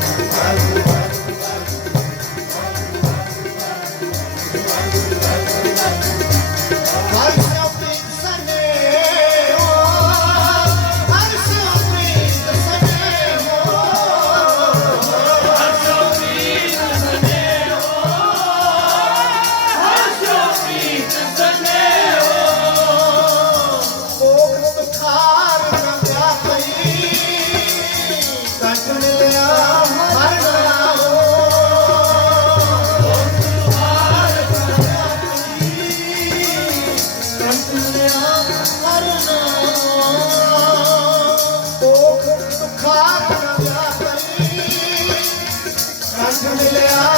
I'm yeah.